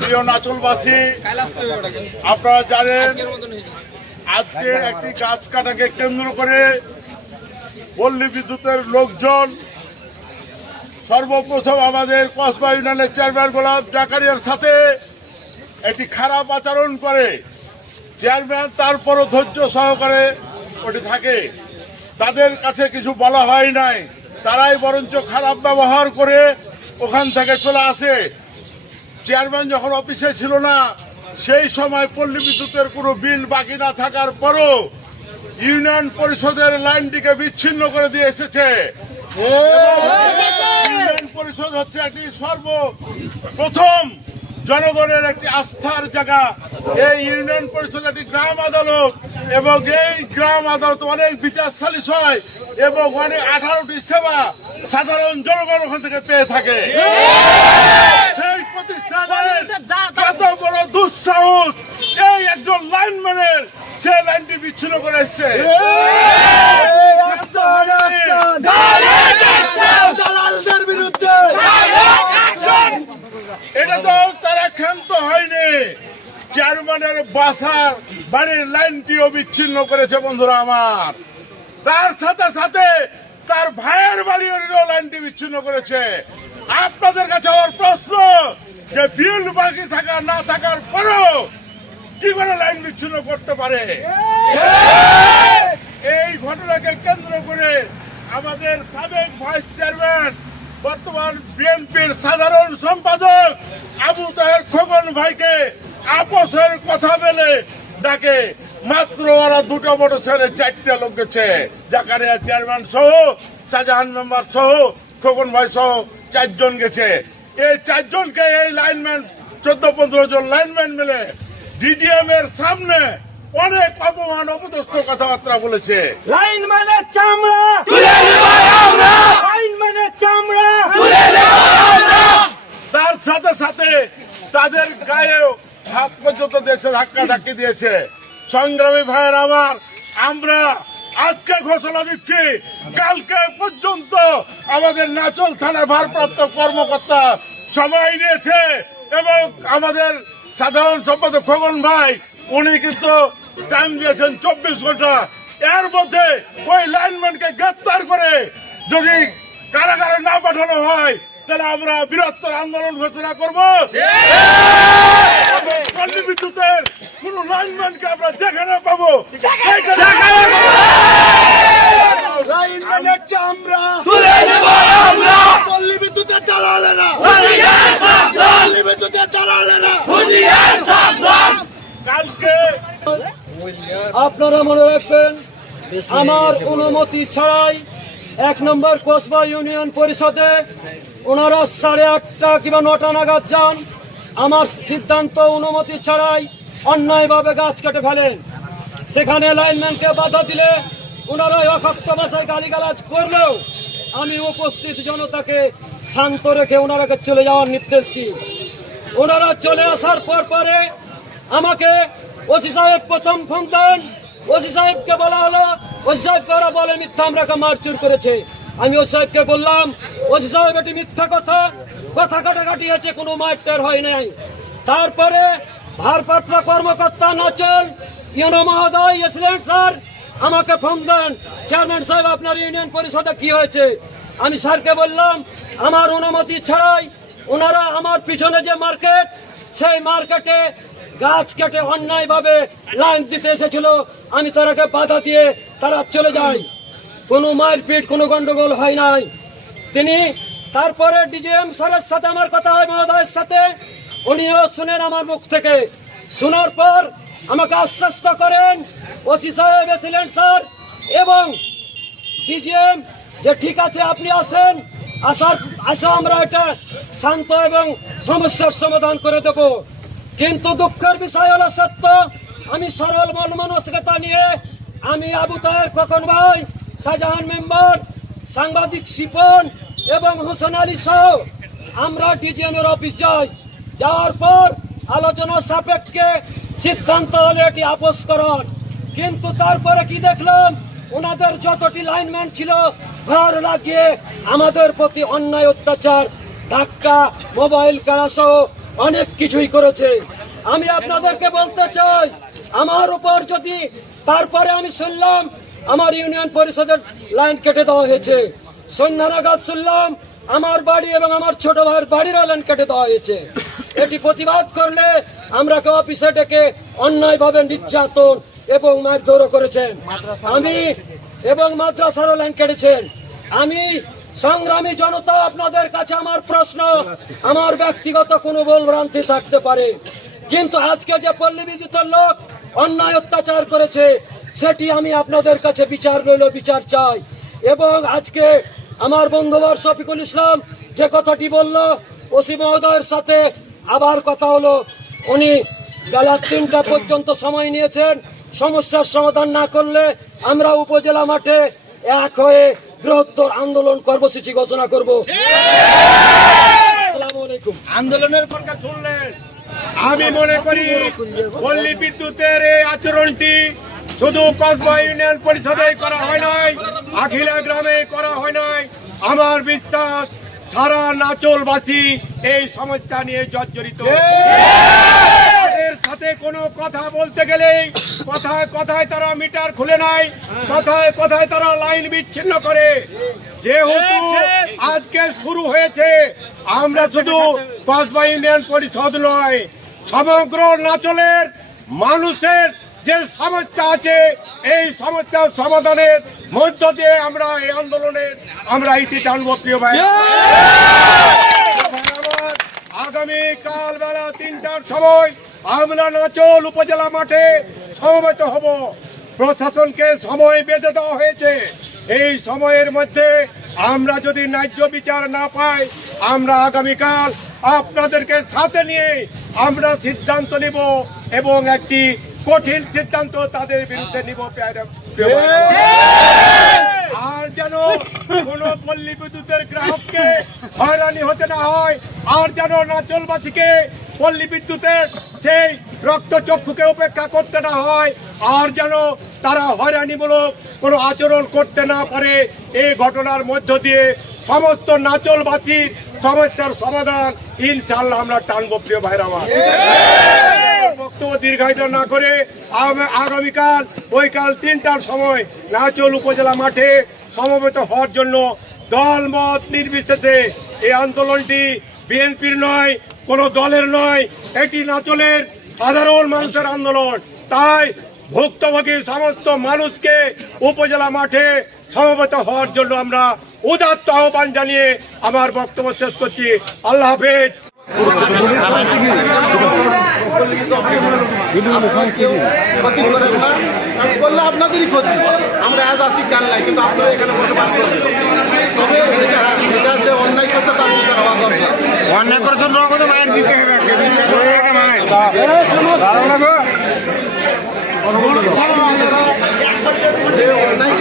প্রিয় নাচলবাসী, আপনারা জানেন আজকে একটি গাছ কাটাকে কেন্দ্র করে পল্লী বিদ্যুতের লোকজন সর্বপ্রথম আমাদের কসবা ইউনিয়নের চেয়ারম্যান গোলাম জাকারিয়ার সাথে একটি খারাপ আচরণ করে। চেয়ারম্যান তারপরও ধৈর্য সহকারে ওটি থাকে, তাদের কাছে কিছু বলা হয় নাই, তারাই বরঞ্চ খারাপ ব্যবহার করে ওখান থেকে চলে আসে। চেয়ারম্যান যখন অফিসে ছিল না, সেই সময় পল্লী বিদ্যুতের কোনো বিল বাকি না থাকার পরও ইউনিয়ন পরিষদের লাইনটিকে বিচ্ছিন্ন করে দিয়ে এসেছে। ইউনিয়ন পরিষদ হচ্ছে একটি সর্বপ্রথম জনগণের একটি আস্থার জায়গা। এই ইউনিয়ন পরিষদ একটি গ্রাম আদালত এবং এই গ্রাম আদালত অনেক বিচার সালিশ হয় এবং অনেক 18টি সেবা সাধারণ জনগণ ওখান থেকে পেয়ে থাকে। সেই প্রতিষ্ঠানের কত বড় দুঃসাহস এই একজন লাইনম্যানের, সে লাইনটি বিচ্ছিন্ন করে এসছে। এটা তো তারা ক্ষান্ত হয়নি, চেয়ারম্যানের বাসার বাড়ির লাইনটিও বিচ্ছিন্ন করেছে বন্ধুরা আমার। তার সাথে সাথে তার ভাইয়ের বাড়ির লাইনটি বিচ্ছিন্ন করেছে। আপনাদের কাছে আমার প্রশ্ন, যে বিল বাকি থাকা না থাকার পরও কি করে লাইন বিচ্ছিন্ন করতে পারে? এই ঘটনাকে কেন্দ্র করে আমাদের সাবেক ভাইস চেয়ারম্যান, বর্তমান বিএনপির সাধারণ সম্পাদক আবু তাহের খোকন ভাইকে আপোষের কথা বলে ডাকে। মাত্র ওরা দুটো মোটরসাইকেলে 4টে লোক গেছে, জাকারিয়া চেয়ারম্যান সহ, শাহজাহান মেম্বার সহ, খোকন ভাই সহ 4 জন গেছে। এই 4 জনকে এই লাইনম্যান 14-15 জন লাইনম্যান মিলে ডিজিএম এর সামনে অনেক অপমান অপদস্থ কথাবার্তা বলেছে। লাইনম্যানের চামড়া তুলে নেব আমরা, লাইনম্যানের চামড়া তুলে নেব আমরা। তার সাথে সাথে তাদের গায়েও হাত পর্যন্ত দিয়েছে, ধাক্কা ধাক্কি দিয়েছে। সংগ্রামী ভাইয়ের আমার, আমরা আজকে ঘোষণা দিচ্ছি, কালকে পর্যন্ত আমাদের নাচল থানা ভারপ্রাপ্ত কর্মকর্তা সময় নিয়েছে এবং আমাদের সাধারণ সম্পাদক খোকন ভাই উনি কিন্তু টাইম দিয়েছেন 24 ঘন্টা। এর মধ্যে ওই লাইনম্যানকে গ্রেপ্তার করে যদি কারাগারে না পাঠানো হয় তাহলে আমরা বৃহত্তর আন্দোলন ঘোষণা করব। পল্লী বিদ্যুতের কোন লাইনম্যানকে আমরা যেখানে পাবো লাইনম্যানের চামড়া তুলে নেব আমরা, পল্লী বিদ্যুতের চালালেনা, পল্লী বিদ্যুতের চালালেনা। কালকে আপনারা মনে রাখবেন, আমার অনুমতি ছাড়াই 1 নম্বর কসবা ইউনিয়ন পরিষদে ওনারা 8:30 কিংবা 9টা নাগাদ যান। আমার সিদ্ধান্ত অনুমতি ছাড়াই অন্যায়ভাবে গাছ কেটে ফেলেন। সেখানে লাইনম্যানকে বাধা দিলে ওনারা অকথ্য ভাষায় গালিগালাজ করলেও আমি উপস্থিত জনতাকে শান্ত রেখে ওনারাকে চলে যাওয়ার নির্দেশ দিই। ওনারা চলে আসার পরে আমাকে ওসি সাহেব প্রথম ফোন দেন। ওসি সাহেবকে বলা হলো, ওসি সাহেবকে ওরা বলে মিথ্যা, আমরা মারচুর করেছে। আমি ওসি সাহেবকে বললাম, ওসি সাহেব এটি মিথ্যা কথা কাটাকাটি আছে, কোনো মারটার হয় নাই। তারপরে ভারপ্রাপ্ত কর্মকর্তা নাচল ইউনো মহোদয় এসলেন, স্যার আমাকে ফোন দেন, চেয়ারম্যান সাহেব আপনার ইউনিয়ন পরিষদে কি হয়েছে? আমি স্যারকে বললাম, আমার অনুমতি ছাড়াই ওনারা আমার পিছনে যে মার্কেট, সেই মার্কেটে গাছ কেটে অন্যায়ভাবে লাইন দিতে এসেছিল, আমি তারাকে বাধা দিয়ে তারা চলে যায়। কোনো মারপিট, কোনো গন্ডগোল হয় নাই। তিনি তারপরে ডিজিএম স্যারের সাথে আমার কথা হয়, মহোদয়ের সাথে, উনিও শুনেন আমার মুখ থেকে। শোনার পর আমাকে আশ্বস্ত করেন ওসি সাহেব এসেছিলেন স্যার এবং ডিজিএম যে ঠিক আছে আপনি আসেন, আসা আমরা এটা শান্ত এবং সমস্যার সমাধান করে দেব। কিন্তু দুঃখের বিষয় হলো সত্য, আমি সরল মন মানসিকতা নিয়ে আমি আবু তাহের খোকন ভাই, শাহজাহান মেম্বার, সাংবাদিক শিপন এবং হোসেন আলী সহ আমরা ডিজিএম এর অফিস যাই। যাওয়ার পর আলোচনা সাপেক্ষে সিদ্ধান্ত হলো এটি আপোষ করার। কিন্তু তারপরে কি দেখলাম, ওনাদের যতটি লাইনম্যান ছিল ঘর লাগিয়ে আমাদের প্রতি অন্যায় অত্যাচার, ধাক্কা, মোবাইল কাড়া সহ অনেক কিছুই করেছে। আমি আপনাদেরকে বলতে চাই, আমার উপর যদি তারপরে আমি শুনলাম আমার ইউনিয়ন পরিষদের লাইন কেটে দেওয়া হয়েছে, সন্ধ্যা নাগাদ শুনলাম আমার বাড়ি এবং আমার ছোট ভাইয়ের বাড়ির লাইন কেটে দেওয়া হয়েছে। এটি প্রতিবাদ করলে আমরাকে অফিসে ডেকে অন্যায়ভাবে নির্যাতন এবং মারধরও করেছেন। আমি এবং মাদ্রাসারও লাইন কেটেছেন। আমি সংগ্রামী জনতা, আপনাদের কাছে আমার প্রশ্ন, আমার ব্যক্তিগত কোনো ভুলভ্রান্তি থাকতে পারে, কিন্তু আজকে যে পল্লী বিদ্যুতের লোক অন্যায় অত্যাচার করেছে সেটি আমি আপনাদের কাছে বিচার রইল, বিচার চাই। এবং আজকে আমার বন্ধুবর শফিকুল ইসলাম যে কথাটি বলল, ওসি মহোদয়ের সাথে আবার কথা হলো, উনি বেলা 3টা পর্যন্ত সময় নিয়েছেন। সমস্যার সমাধান না করলে আমরা উপজেলা মাঠে এক হয়ে বৃহত্তর আন্দোলন কর্মসূচি ঘোষণা করব। আসসালামু আলাইকুম। আন্দোলনের কথা শুনলেন, আমি মনে করি পল্লী বিদ্যুতের এই আচরণটি শুধু কসবা ইউনিয়ন পরিষদে করা হয় নাই, আখিলা গ্রামে করা হয় নাই। আমার বিশ্বাস সারা নাচলবাসী এই সমস্যা নিয়ে জর্জরিত। তাদের সাথে কোনো কথা বলতে গেলেই কথায় কথায় তারা মিটার খুলে নাই, কথায় কথায় তারা লাইন বিচ্ছিন্ন করে। যেহেতু আজকে শুরু হয়েছে, আমরা শুধু কসবা ইউনিয়ন পরিষদ নয়, সমগ্র নাচলের মানুষের যে সমস্যা আছে এই সমস্যার সমাধানের মধ্য দিয়ে আমরা এই আন্দোলনের আমরা ইতি টানবো। প্রিয় ভাই, আগামী কাল বেলা 3টার সময় আমরা নাচল উপজেলা মাঠে সমবেত হব। প্রশাসনকে সময় বেঁধে দেওয়া হয়েছে। এই সময়ের মধ্যে আমরা যদি ন্যায্য বিচার না পাই, আমরা আগামীকাল আপনাদেরকে সাথে নিয়ে আমরা সিদ্ধান্ত নিব এবং একটি কঠিন সিদ্ধান্ত তাদের বিরুদ্ধে নিব। আর যেন কোন পল্লী বিদ্যুতের গ্রাহককে হয়রানি হতে না হয়, আর যেন নাচলবাসীকে পল্লী বিদ্যুতের সেই রক্তচক্ষুকে উপেক্ষা করতে না হয়, আর যেন তারা হয়রানিমূলক কোনো আচরণ করতে না পারে। এই ঘটনার মধ্য দিয়ে সমস্ত নাচলবাসীর সমস্যার সমাধান ইনশাআল্লাহ আমরা টানবো। প্রিয় ভাইরা আমার, বক্তব্য দীর্ঘায়িত না করে আগামীকাল বৈকাল 3টার সময় নাচল উপজেলা মাঠে সমবেত হওয়ার জন্য দল মত নির্বিশেষে এই আন্দোলনটি বিএনপির নয়, কোনো দলের নয়, এটি নাচলের সাধারণ মানুষের আন্দোলন। তাই ভুক্তভোগী সমস্ত মানুষকে উপজেলা মাঠে সমবেত হওয়ার জন্য আমরা উদাত্ত আহ্বান জানিয়ে আমার বক্তব্য শেষ করছি। আল্লাহ হাফেজ। করলে আপনাদেরই ক্ষতি। আমরা আজ আসি কাল নাই, কিন্তু আপনারা এখানে বসবাস করবেন। তবে এটা যে অন্যায় করছে তার বিচার হওয়া দরকার। অন্যায় করার জন্য মায়ের দিতে হবে। যে অন্যায়